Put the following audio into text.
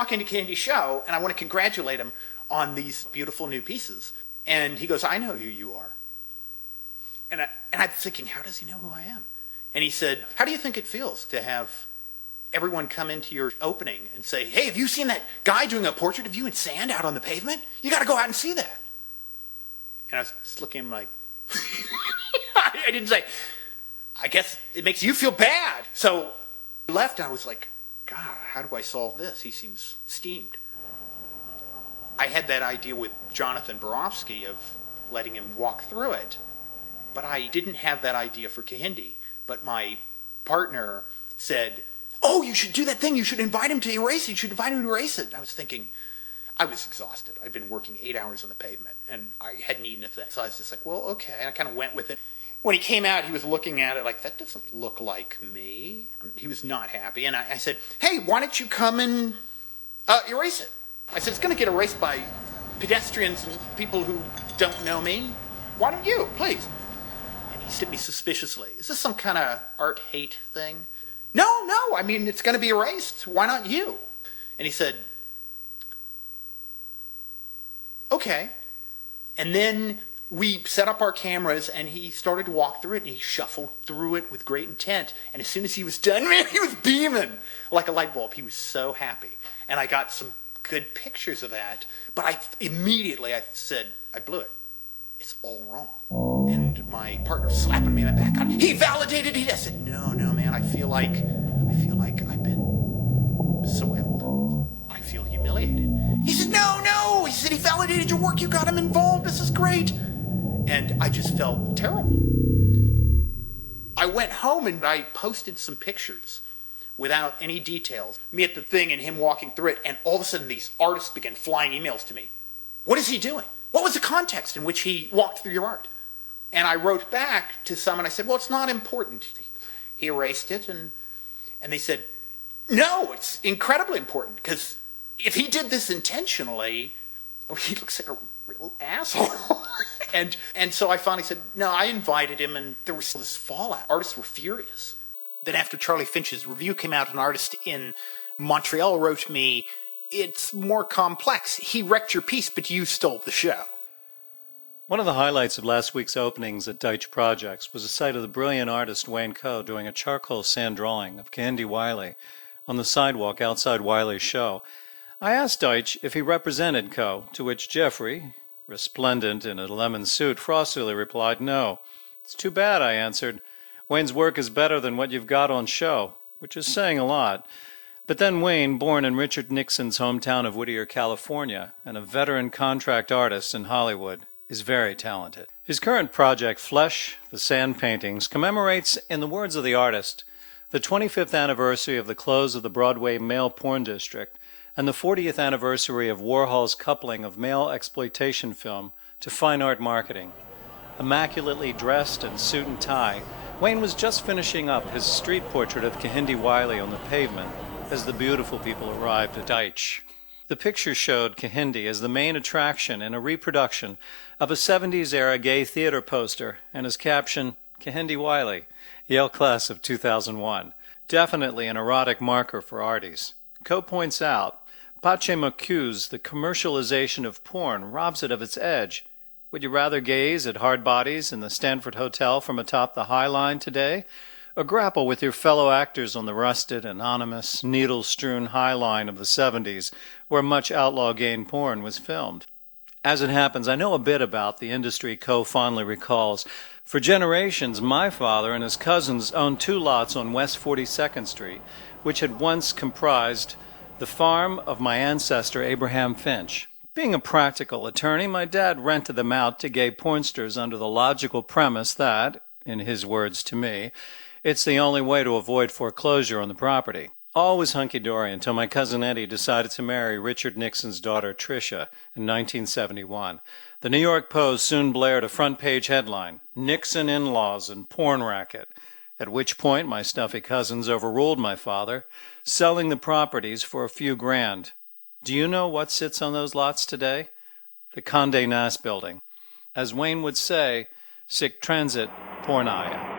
walk into Kehinde's show, and I want to congratulate him on these beautiful new pieces. And he goes, I know who you are. And I'm thinking, how does he know who I am? And he said, how do you think it feels to have everyone come into your opening and say, hey, have you seen that guy doing a portrait of you in sand out on the pavement? You got to go out and see that. And I was just looking at him like, I didn't say, I guess it makes you feel bad. So I left and I was like, God, how do I solve this? He seems steamed. I had that idea with Jonathan Borofsky of letting him walk through it, but I didn't have that idea for Kehinde. But my partner said, oh, you should do that thing. You should invite him to erase it. You should invite him to erase it. And I was thinking, I was exhausted. I'd been working 8 hours on the pavement, and I hadn't eaten a thing. So I was just like, well, okay. And I kind of went with it. When he came out, he was looking at it like, that doesn't look like me. He was not happy. And I said, hey, why don't you come and erase it? I said, it's going to get erased by pedestrians and people who don't know me. Why don't you, please? And he looked at me suspiciously. Is this some kind of art-hate thing? No, I mean, it's going to be erased. Why not you? And he said, okay. And then we set up our cameras, and he started to walk through it, and he shuffled through it with great intent. And as soon as he was done, man, he was beaming like a light bulb. He was so happy. And I got some good pictures of that. But I said, I blew it. It's all wrong. And my partner was slapping me in the back. He validated it. I said, no, man, I feel like I've been soiled. I feel humiliated. He said, no. He said, he validated your work. You got him involved. This is great. And I just felt terrible. I went home and I posted some pictures without any details. Me at the thing and him walking through it. And all of a sudden these artists began flying emails to me. What is he doing? What was the context in which he walked through your art? And I wrote back to someone. I said, well, it's not important. He erased it. And they said, no, it's incredibly important. Because if he did this intentionally, he looks like a real asshole. And so I finally said, no, I invited him, and there was this fallout. Artists were furious. Then after Charlie Finch's review came out, an artist in Montreal wrote me, it's more complex. He wrecked your piece, but you stole the show. One of the highlights of last week's openings at Deitch Projects was a sight of the brilliant artist Wayne Coe doing a charcoal sand drawing of Kehinde Whiley on the sidewalk outside Whiley's show. I asked Deitch if he represented Coe, to which Jeffrey, resplendent in a lemon suit, frostily replied, no. It's too bad, I answered. Wayne's work is better than what you've got on show, which is saying a lot. But then Wayne, born in Richard Nixon's hometown of Whittier, California, and a veteran contract artist in Hollywood, is very talented. His current project, Flesh, the Sand Paintings, commemorates, in the words of the artist, the 25th anniversary of the close of the Broadway male porn district and the 40th anniversary of Warhol's coupling of male exploitation film to fine art marketing. Immaculately dressed in suit and tie, Wayne was just finishing up his street portrait of Kehinde Whiley on the pavement as the beautiful people arrived at Deitch. The picture showed Kehinde as the main attraction in a reproduction of a 70s-era gay theater poster, and his caption, Kehinde Whiley, Yale class of 2001. Definitely an erotic marker for arties. Coe points out, Pache Macu's The Commercialization of Porn robs it of its edge. Would you rather gaze at hard bodies in the Stanford Hotel from atop the High Line today, or grapple with your fellow actors on the rusted, anonymous, needle-strewn High Line of the 70s, where much outlaw gay porn was filmed? As it happens, I know a bit about the industry Coe fondly recalls. For generations, my father and his cousins owned 2 lots on West 42nd Street, which had once comprised the farm of my ancestor Abraham Finch. Being a practical attorney, my dad rented them out to gay pornsters under the logical premise that, in his words to me, it's the only way to avoid foreclosure on the property. All was hunky-dory until my cousin Eddie decided to marry Richard Nixon's daughter Tricia in 1971. The New York Post soon blared a front-page headline, Nixon in-laws and porn racket, at which point my stuffy cousins overruled my father, selling the properties for a few grand. Do you know what sits on those lots today? The Condé Nast building. As Wayne would say, sic transit pornaya.